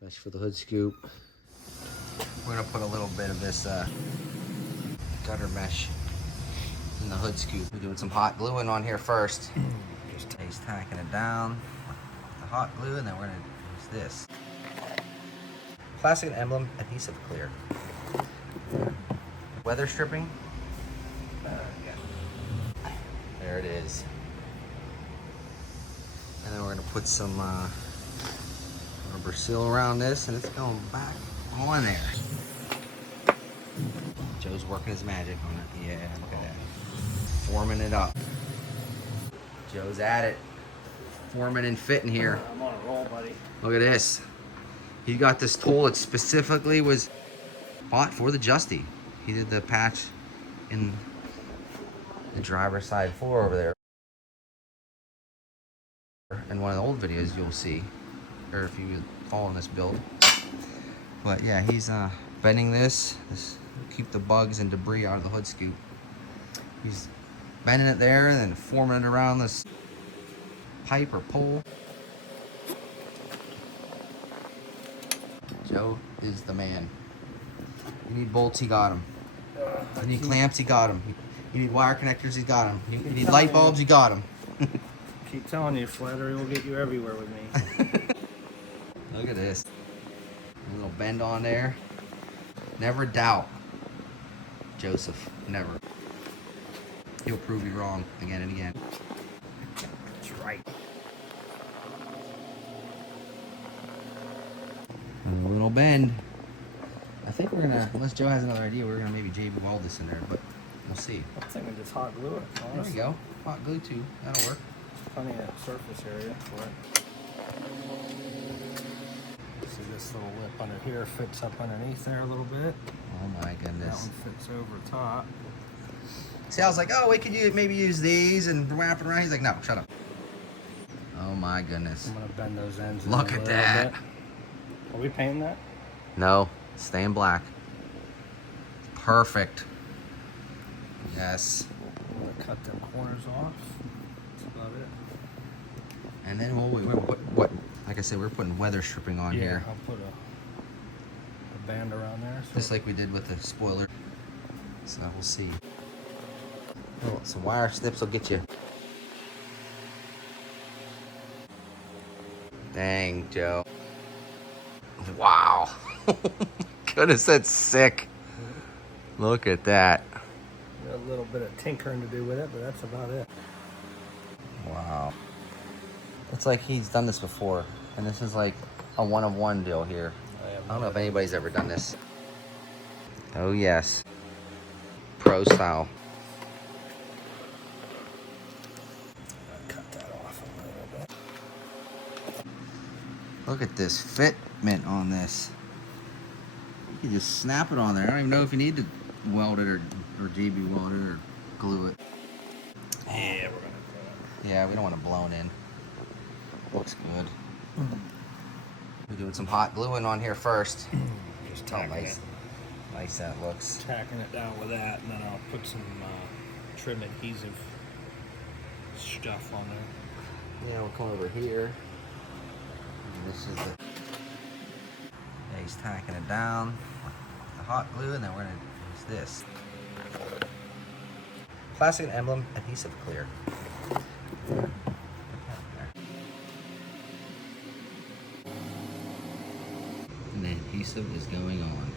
Mesh for the hood scoop. We're gonna put a little bit of this gutter mesh in the hood scoop. We're doing some hot gluing on here first. Just tacking it down, the hot glue, and then we're gonna use this. Plastic emblem adhesive clear. Weatherstripping. There it is. And then we're gonna put some rubber seal around this, and it's going back on there. Joe's working his magic on it. Yeah, look at that. Forming it up. Joe's at it. Forming and fitting here. I'm on a roll, buddy. Look at this. He got this tool that specifically was bought for the Justy. He did the patch in the driver's side floor over there. In one of the old videos you'll see, or if you follow this build. But yeah, he's bending this keep the bugs and debris out of the hood scoop. He's bending it there and then forming it around this pipe or pole. Joe is the man. You need bolts, he got them. You need clamps, he got them. You need wire connectors, he got them. You need light bulbs, he got them. Keep telling you, Flattery will get you everywhere with me. Look at this. A little bend on there. Never doubt Joseph. Never. He'll prove you wrong again and again. That's right. A little bend. I think we're gonna, unless Joe has another idea, we're gonna maybe JB weld this in there, but we'll see. I think we just hot glue it. There we go. Hot glue too. That'll work. Plenty of surface area for it. See, this little lip under here fits up underneath there a little bit. Oh my That goodness. one fits over top. See, I was like, oh, we could maybe use these and wrap it around. He's like, no, shut up. Oh my goodness. I'm gonna bend those ends. Look at that. Bit. Are we painting that? No, stay in black. Perfect. Yes. I'm gonna cut them corners off. That's about it. And then we'll put what? Like I said, we're putting weather stripping on here. I'll put a band around there. So Just like we did with the spoiler. So we'll see. Oh, some wire snips will get you. Dang, Joe. Wow. Goodness, that's sick. Look at that. got a little bit of tinkering to do with it, but that's about it. Wow. It's like he's done this before, and this is like a one-of-one deal here. I don't know if anybody's ever done this. Oh yes. Pro style. Cut that off a little bit. Look at this fitment on this. You can just snap it on there. I don't even know if you need to weld it or GB weld it or glue it. Yeah, we're gonna do it. Yeah, we don't want it blown in. Looks good. We're doing some hot gluing on here first. Just Oh, tacking nice. it. Nice that looks. Tacking it down with that, and then I'll put some trim adhesive stuff on there. Yeah, we'll come over here. And this is the. Yeah, he's tacking it down. The hot glue, and then we're gonna use this. Plastic emblem adhesive clear. And the adhesive is going on.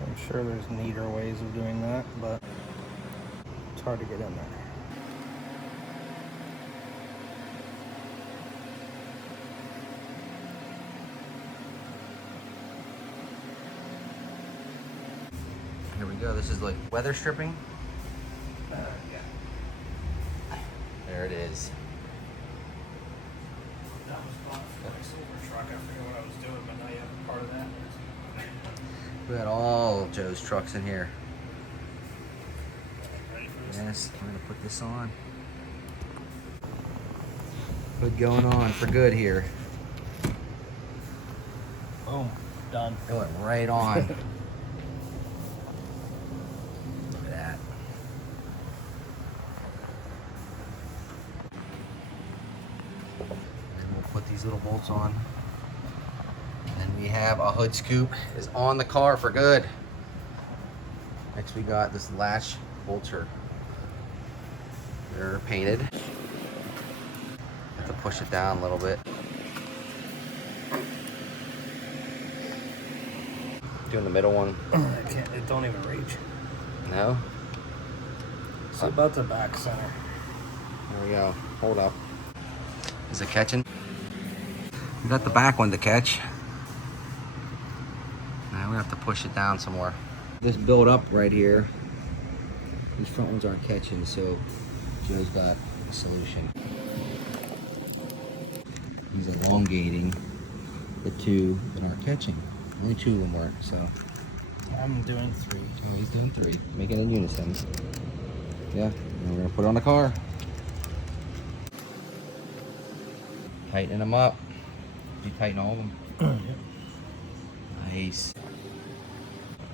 I'm sure there's neater ways of doing that, but it's hard to get in there. Here we go. This is like weather stripping. Yeah. There it is. That was fun for my silver truck. I forget what I was doing, but now you have a part of that. We got all Joe's trucks in here. Ready for this? Yes, we're gonna put this on. Hood going on for good here. Boom. Done. It went right on. Look at that. And we'll put these little bolts on. And then we have a hood scoop is on the car for good. Next we got this latch bolts are they're painted. Have to push it down a little bit. Doing the middle one. I can't, it don't even reach. No? It's about the back center. There we go. Hold up. Is it catching? We got the back one to catch. Now we have to push it down some more. This build up right here. These front ones aren't catching, so Joe's got a solution. He's elongating the two that aren't catching. Only two of them work, so. I'm doing 3. Oh, he's doing 3. Make it in unison. Yeah, and we're gonna put it on the car. Tighten them up. You tighten all of them? Yep. Nice.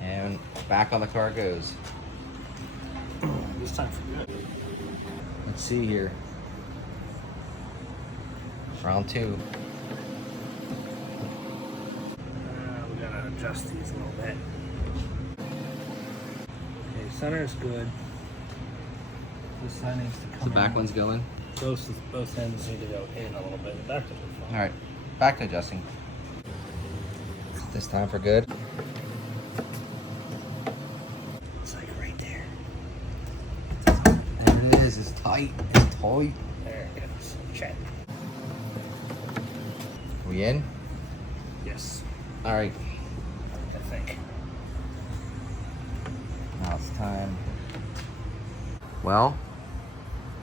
And back on the car goes. This time for good. Let's see here. Round 2. We gotta adjust these a little bit. Okay, center is good. This side needs to come The back in. one's going. Both ends need to go in a little bit. The back doesn't fall. All right, back to adjusting. This time for good. It's like right there. There it is. It's tight. It's tight. There it goes. Check. We in? Yes, All right. I think. Now it's time. Well,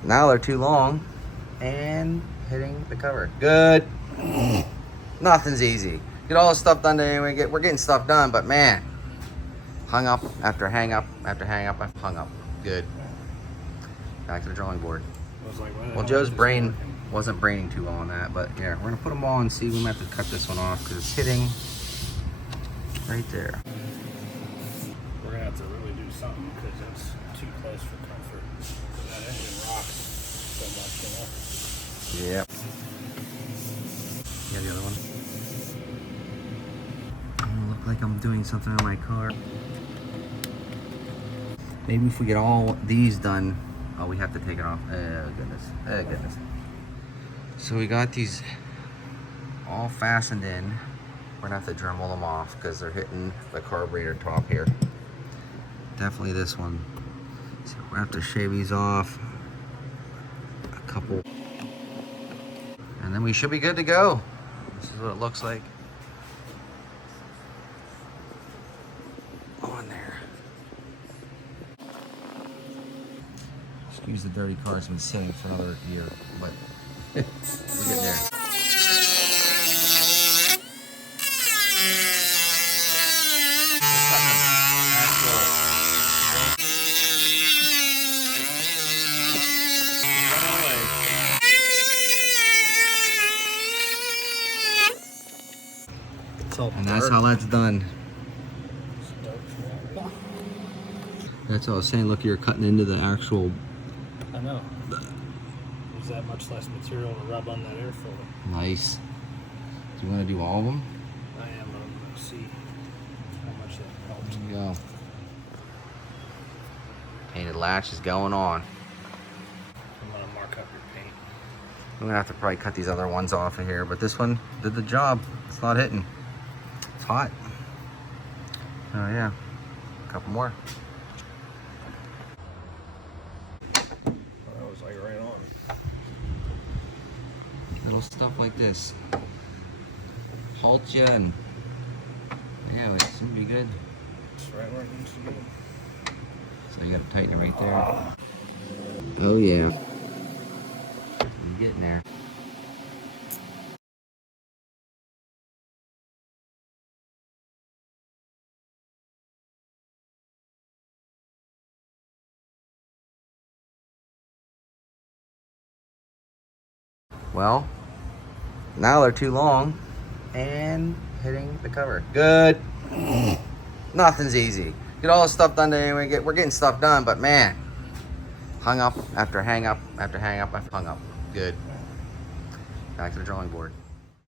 now they're too long and hitting the cover. Good. Nothing's easy. Get all this stuff done anyway. We're getting stuff done, but man, hung up after hang up after hang up. I've hung up. Good. Back to the drawing board. I was like, Well, Joe's brain wasn't braining too well on that, but yeah, we're gonna put them all and see. We might have to cut this one off because it's hitting right there. We're gonna have to really do something because it's too close for comfort. That engine rocks so much, you know. Yep. Yeah, the other one. I look like I'm doing something on my car. Maybe if we get all these done. Oh, we have to take it off. Oh, goodness. Oh, goodness. So we got these all fastened in. We're gonna have to Dremel them off because they're hitting the carburetor top here. Definitely this one. So we're gonna have to shave these off. A couple. And then we should be good to go. This is what it looks like. On there. Excuse the dirty car, it's been sitting for another year, but we're getting there. And that's how that's done. That's what I was saying. Look, you're cutting into the actual. I know. There's that much less material to rub on that air filter. Nice. Do you want to do all of them? I am, but I'm going to see how much that helps. There you go. Painted latch is going on. I'm going to mark up your paint. I'm gonna have to probably cut these other ones off of here, but this one did the job. It's not hitting. It's hot. Oh yeah, a couple more. That was like right on. Little stuff like this. Halt ya and yeah, it's gonna be good. It's right where it needs to be. So you gotta tighten it right there. Oh yeah. I'm getting there. Well, now they're too long. and hitting the cover. Good. Nothing's easy. Get all this stuff done anyway. We're getting stuff done, but man, hung up after hang up after hang up after hung up. Good. Back to the drawing board.